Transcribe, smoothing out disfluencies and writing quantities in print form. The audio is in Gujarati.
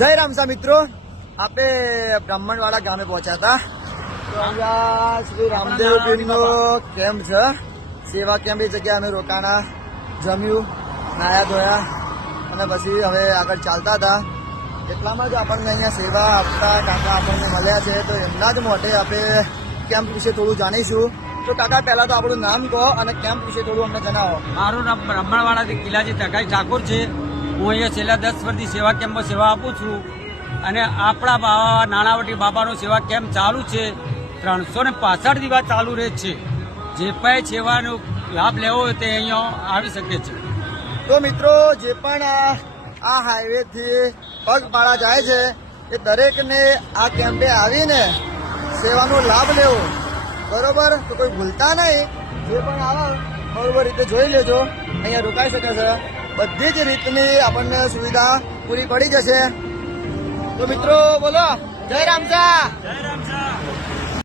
જય રામસા મિત્રો, આપણે બ્રાહ્મણવાડા ગામે પહોંચ્યા હતા. તો અહીંયા શ્રી રામદેવ પીરનો કેમ્પ છે, સેવા કેમ્પ. એ જગ્યાએ અમે રોકાણા, જમ્યું, નાયા ધોયા અને પછી હવે આગળ ચાલતા હતા. એટલામાં જ આપણને અહીંયા સેવા આપતા કાકા આપણને મળ્યા છે. તો એમના જ મોઢે આપણે કેમ્પ વિશે થોડું જાણીશું. તો કાકા, પહેલા તો આપણું નામ કહો અને કેમ્પ વિશે થોડું અમને જણાવો. મારું નામ બ્રાહ્મણવાડાથી કિલાજી તકાઈ ઠાકોર છે. હું અહીંયા છેલ્લા 10 વર્ષથી સેવા કેમ્પમાં સેવા આપું છું અને આપણા બાબા નાણાવટી બાબાનો સેવા કેમ્પ ચાલુ છે. 365 દિવસ ચાલુ રહે છે. જે પણ સેવાનો લાભ લેવો હોય તે અહીંયા આવી શકે છે. તો મિત્રો, જે પણ આ હાઈવેથી પગપાળા જાય છે એ દરેકને આ કેમ્પે આવીને સેવાનો લાભ લેવો, બરોબર? તો કોઈ ભૂલતા નહીં. જે પણ આવે બરોબર રીતે જોઈ લેજો. અહીંયા રોકાઈ શકે છે. બધી જ રીતની આપણને સુવિધા પૂરી પડી જશે. તો મિત્રો બોલો, જય રામસા.